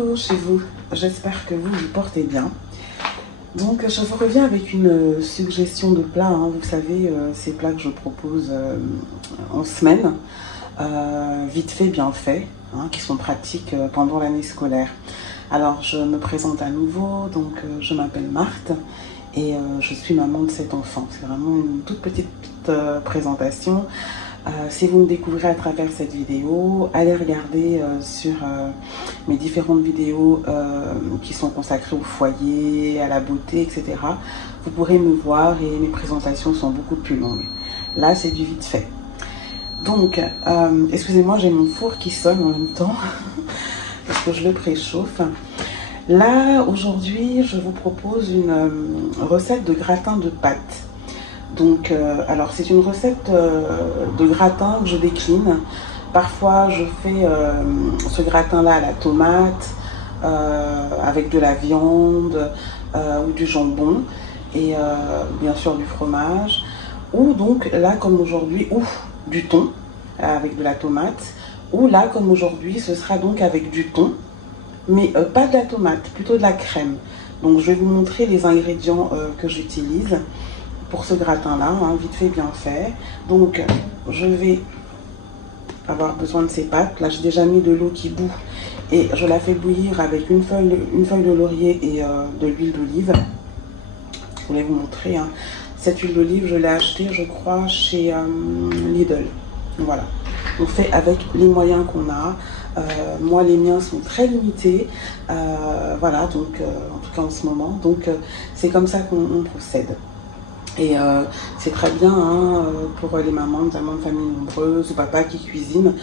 coucou chez vous, j'espère que vous vous portez bien. Donc je vous reviens avec une suggestion de plat, hein. Vous savez, ces plats que je propose en semaine, vite fait, bien fait, hein, qui sont pratiques pendant l'année scolaire. Alors je me présente à nouveau, donc je m'appelle Marthe et je suis maman de 7 enfants. C'est vraiment une toute petite présentation. Si vous me découvrez à travers cette vidéo, allez regarder sur mes différentes vidéos qui sont consacrées au foyer, à la beauté, etc. Vous pourrez me voir et mes présentations sont beaucoup plus longues. Là, c'est du vite fait. Donc, excusez-moi, j'ai mon four qui sonne en même temps parce que je le préchauffe. Là, aujourd'hui, je vous propose une recette de gratin de pâtes. Donc, alors c'est une recette de gratin que je décline. Parfois, je fais ce gratin-là à la tomate, avec de la viande ou du jambon et bien sûr du fromage. Ou donc là, comme aujourd'hui, ou du thon avec de la tomate. Ou là, comme aujourd'hui, ce sera donc avec du thon, mais pas de la tomate, plutôt de la crème. Donc, je vais vous montrer les ingrédients que j'utilise pour ce gratin là, hein, vite fait bien fait. Donc je vais avoir besoin de ces pâtes. Là j'ai déjà mis de l'eau qui bout et je la fais bouillir avec une feuille de laurier et de l'huile d'olive. Je voulais vous montrer, hein. Cette huile d'olive je l'ai achetée je crois chez Lidl. Voilà, on fait avec les moyens qu'on a. Moi les miens sont très limités, voilà, donc en tout cas en ce moment, donc c'est comme ça qu'on procède. Et c'est très bien, hein, pour les mamans, notamment de familles nombreuses, ou papas qui cuisinent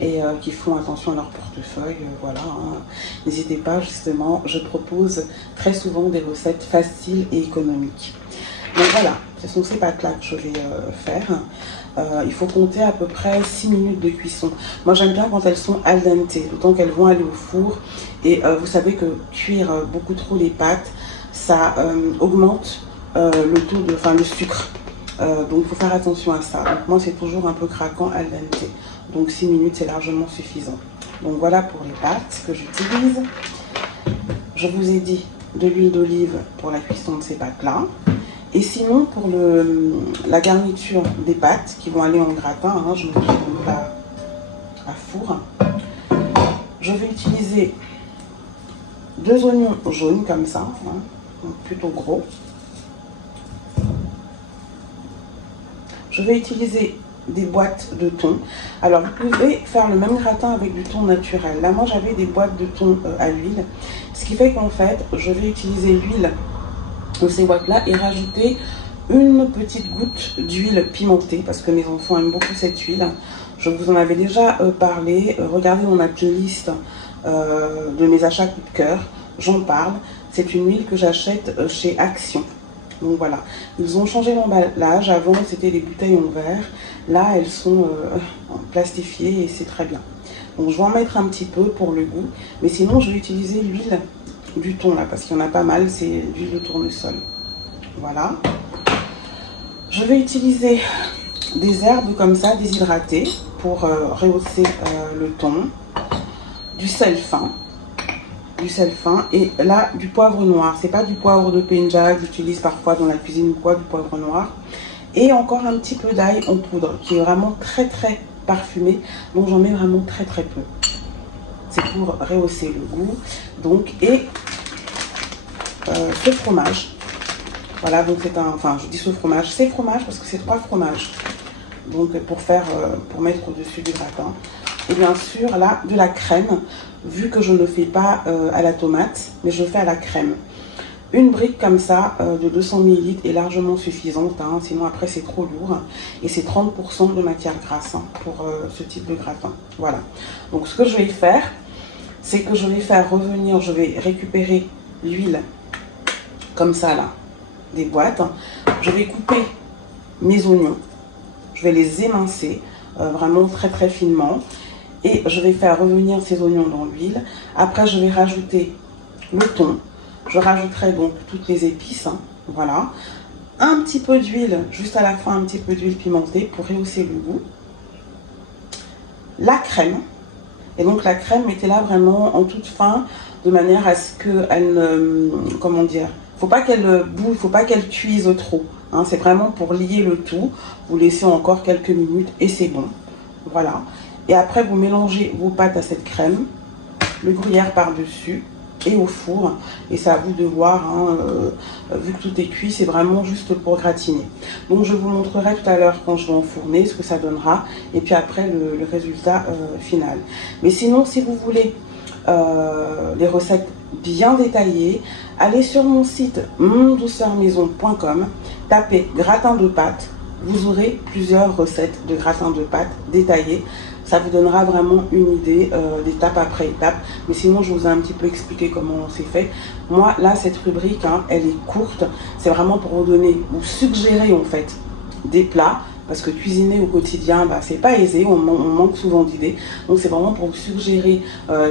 et qui font attention à leur portefeuille. Voilà, hein. N'hésitez pas, justement, je propose très souvent des recettes faciles et économiques. Donc voilà, ce sont ces pâtes-là que je vais faire. Il faut compter à peu près 6 minutes de cuisson. Moi j'aime bien quand elles sont al dente, d'autant qu'elles vont aller au four. Et vous savez que cuire beaucoup trop les pâtes, ça augmente le taux de, le sucre, donc il faut faire attention à ça. Donc moi c'est toujours un peu craquant al dente, donc 6 minutes c'est largement suffisant. Donc voilà pour les pâtes que j'utilise. Je vous ai dit de l'huile d'olive pour la cuisson de ces pâtes là, et sinon pour la garniture des pâtes qui vont aller en gratin, hein, je me mets donc à four. Je vais utiliser 2 oignons jaunes comme ça, hein, donc plutôt gros. Je vais utiliser des boîtes de thon. Alors, vous pouvez faire le même gratin avec du thon naturel. Là, moi, j'avais des boîtes de thon à l'huile. Ce qui fait qu'en fait, je vais utiliser l'huile de ces boîtes-là et rajouter une petite goutte d'huile pimentée parce que mes enfants aiment beaucoup cette huile. Je vous en avais déjà parlé. Regardez mon playlist de mes achats coup de cœur. J'en parle. C'est une huile que j'achète chez Action. Donc voilà, ils ont changé l'emballage. Avant c'était des bouteilles en verre, là elles sont plastifiées et c'est très bien. Donc je vais en mettre un petit peu pour le goût, mais sinon je vais utiliser l'huile du thon là parce qu'il y en a pas mal, c'est l'huile de tournesol. Voilà, je vais utiliser des herbes comme ça déshydratées pour rehausser le thon, du sel fin. Et là du poivre noir, c'est pas du poivre de Penja que j'utilise parfois dans la cuisine ou quoi, du poivre noir, et encore un petit peu d'ail en poudre qui est vraiment très très parfumé, donc j'en mets vraiment très très peu, c'est pour rehausser le goût. Donc et ce fromage, voilà, donc c'est un, enfin je dis ce fromage, c'est fromage parce que c'est 3 fromages, donc pour mettre au-dessus du gratin. Et bien sûr là de la crème, vu que je ne fais pas à la tomate mais je fais à la crème. Une brique comme ça de 200 ml est largement suffisante, hein, sinon après c'est trop lourd, et c'est 30% de matière grasse, hein, pour ce type de gratin. Voilà, donc ce que je vais faire, c'est que je vais faire revenir, je vais récupérer l'huile comme ça là des boîtes, je vais couper mes oignons, je vais les émincer vraiment très très finement. Et je vais faire revenir ces oignons dans l'huile. Après, je vais rajouter le thon. Je rajouterai donc toutes les épices. Hein, voilà. Un petit peu d'huile, juste à la fin, un petit peu d'huile pimentée pour rehausser le goût. La crème. Et donc la crème, mettez-la vraiment en toute fin, de manière à ce qu'elle ne... Comment dire? Faut pas qu'elle bouille, faut pas qu'elle cuise trop. Hein, c'est vraiment pour lier le tout. Vous laissez encore quelques minutes et c'est bon. Voilà. Et après, vous mélangez vos pâtes à cette crème, le gruyère par-dessus et au four. Et c'est à vous de voir, hein, vu que tout est cuit, c'est vraiment juste pour gratiner. Donc je vous montrerai tout à l'heure quand je vais enfourner ce que ça donnera. Et puis après, le résultat final. Mais sinon, si vous voulez les recettes bien détaillées, allez sur mon site mondouceurmaison.com, tapez gratin de pâtes, vous aurez plusieurs recettes de gratin de pâtes détaillées. Ça vous donnera vraiment une idée d'étape après étape. Mais sinon, je vous ai un petit peu expliqué comment c'est fait. Moi, là, cette rubrique, hein, elle est courte. C'est vraiment pour vous donner, vous suggérer en fait des plats. Parce que cuisiner au quotidien, bah, c'est pas aisé, on manque souvent d'idées. Donc c'est vraiment pour vous suggérer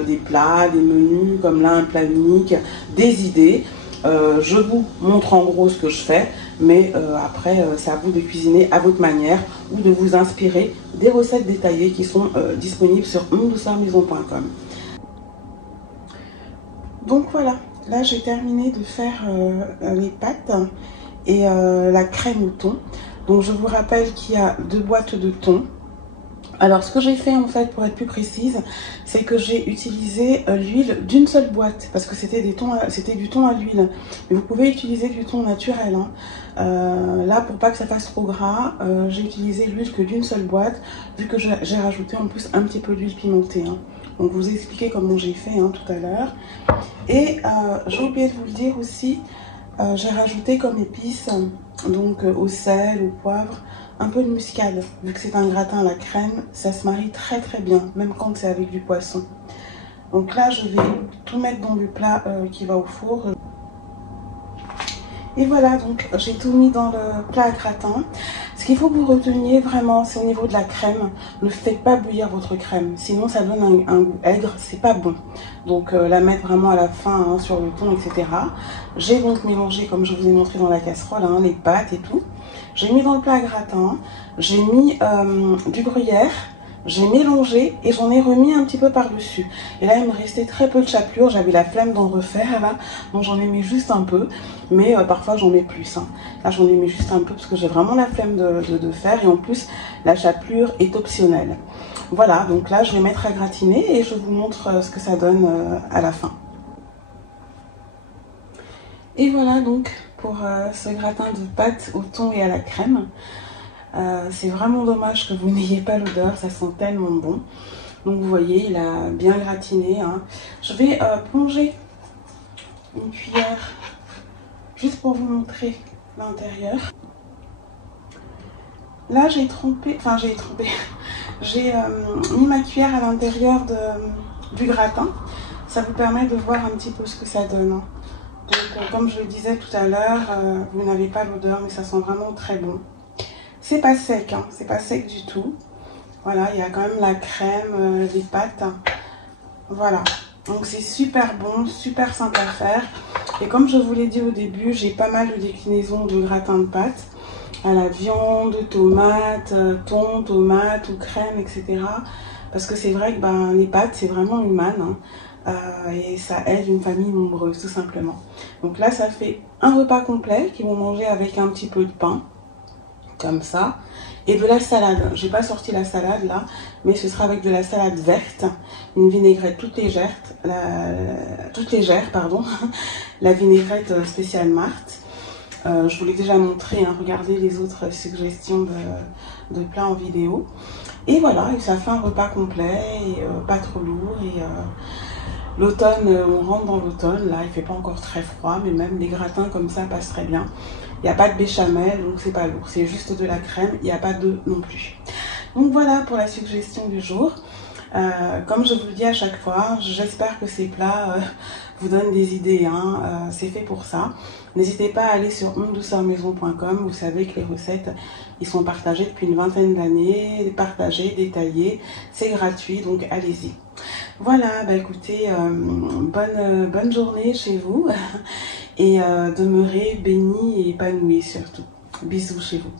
des plats, des menus, comme là un plat unique, des idées. Je vous montre en gros ce que je fais, mais après c'est à vous de cuisiner à votre manière ou de vous inspirer des recettes détaillées qui sont disponibles sur mondouceurmaison.com. Donc voilà, là j'ai terminé de faire les pâtes et la crème au thon. Donc je vous rappelle qu'il y a 2 boîtes de thon. Alors ce que j'ai fait en fait, pour être plus précise, c'est que j'ai utilisé l'huile d'une seule boîte parce que c'était du thon à l'huile. Mais vous pouvez utiliser du thon naturel. Hein. Là, pour pas que ça fasse trop gras, j'ai utilisé l'huile que d'une seule boîte, vu que j'ai rajouté en plus un petit peu d'huile pimentée. Hein. Donc vous expliquer comment j'ai fait hein, tout à l'heure. Et j'ai oublié de vous le dire aussi, j'ai rajouté comme épices, donc au sel, au poivre, un peu de muscade. Vu que c'est un gratin à la crème, ça se marie très très bien, même quand c'est avec du poisson. Donc là, je vais tout mettre dans le plat qui va au four. Et voilà, donc j'ai tout mis dans le plat à gratin. Ce qu'il faut que vous reteniez vraiment, c'est au niveau de la crème. Ne faites pas bouillir votre crème, sinon ça donne un goût aigre, c'est pas bon. Donc la mettre vraiment à la fin hein, sur le thon, etc. J'ai donc mélangé, comme je vous ai montré dans la casserole, hein, les pâtes et tout. J'ai mis dans le plat à gratin, j'ai mis du gruyère. J'ai mélangé et j'en ai remis un petit peu par-dessus. Et là, il me restait très peu de chapelure. J'avais la flemme d'en refaire là. Donc j'en ai mis juste un peu. Mais parfois, j'en mets plus. Hein. Là, j'en ai mis juste un peu parce que j'ai vraiment la flemme de faire. Et en plus, la chapelure est optionnelle. Voilà, donc là, je vais mettre à gratiner et je vous montre ce que ça donne à la fin. Et voilà donc pour ce gratin de pâtes au thon et à la crème. C'est vraiment dommage que vous n'ayez pas l'odeur, ça sent tellement bon. Donc vous voyez, il a bien gratiné. Hein. Je vais plonger une cuillère juste pour vous montrer l'intérieur. Là j'ai j'ai mis ma cuillère à l'intérieur du gratin. Ça vous permet de voir un petit peu ce que ça donne. Hein. Donc comme je le disais tout à l'heure, vous n'avez pas l'odeur mais ça sent vraiment très bon. C'est pas sec, hein, c'est pas sec du tout. Voilà, il y a quand même la crème, les pâtes. Voilà, donc c'est super bon, super simple à faire. Et comme je vous l'ai dit au début, j'ai pas mal de déclinaisons de gratin de pâtes. À la viande, tomate, thon, tomate ou crème, etc. Parce que c'est vrai que ben, les pâtes, c'est vraiment une manne. Hein. Et ça aide une famille nombreuse, tout simplement. Donc là, ça fait un repas complet qu'ils vont manger avec un petit peu de pain. Comme ça, et de la salade. J'ai pas sorti la salade là, mais ce sera avec de la salade verte, une vinaigrette toute légère, pardon, la vinaigrette spéciale Marthe. Je vous l'ai déjà montré, hein, regardez les autres suggestions de plats en vidéo. Et voilà, et ça fait un repas complet, et pas trop lourd. Et l'automne, on rentre dans l'automne, là il fait pas encore très froid, mais même les gratins comme ça passent très bien. Il n'y a pas de béchamel, donc c'est pas lourd. C'est juste de la crème, il n'y a pas d'œuf non plus. Donc voilà pour la suggestion du jour. Comme je vous le dis à chaque fois, j'espère que ces plats vous donnent des idées. Hein. C'est fait pour ça. N'hésitez pas à aller sur mondouceurmaison.com. Vous savez que les recettes, ils sont partagées depuis une vingtaine d'années. Partagées, détaillées. C'est gratuit, donc allez-y. Voilà, bah écoutez, bonne journée chez vous. Et demeurez bénis et épanouis surtout. Bisous chez vous.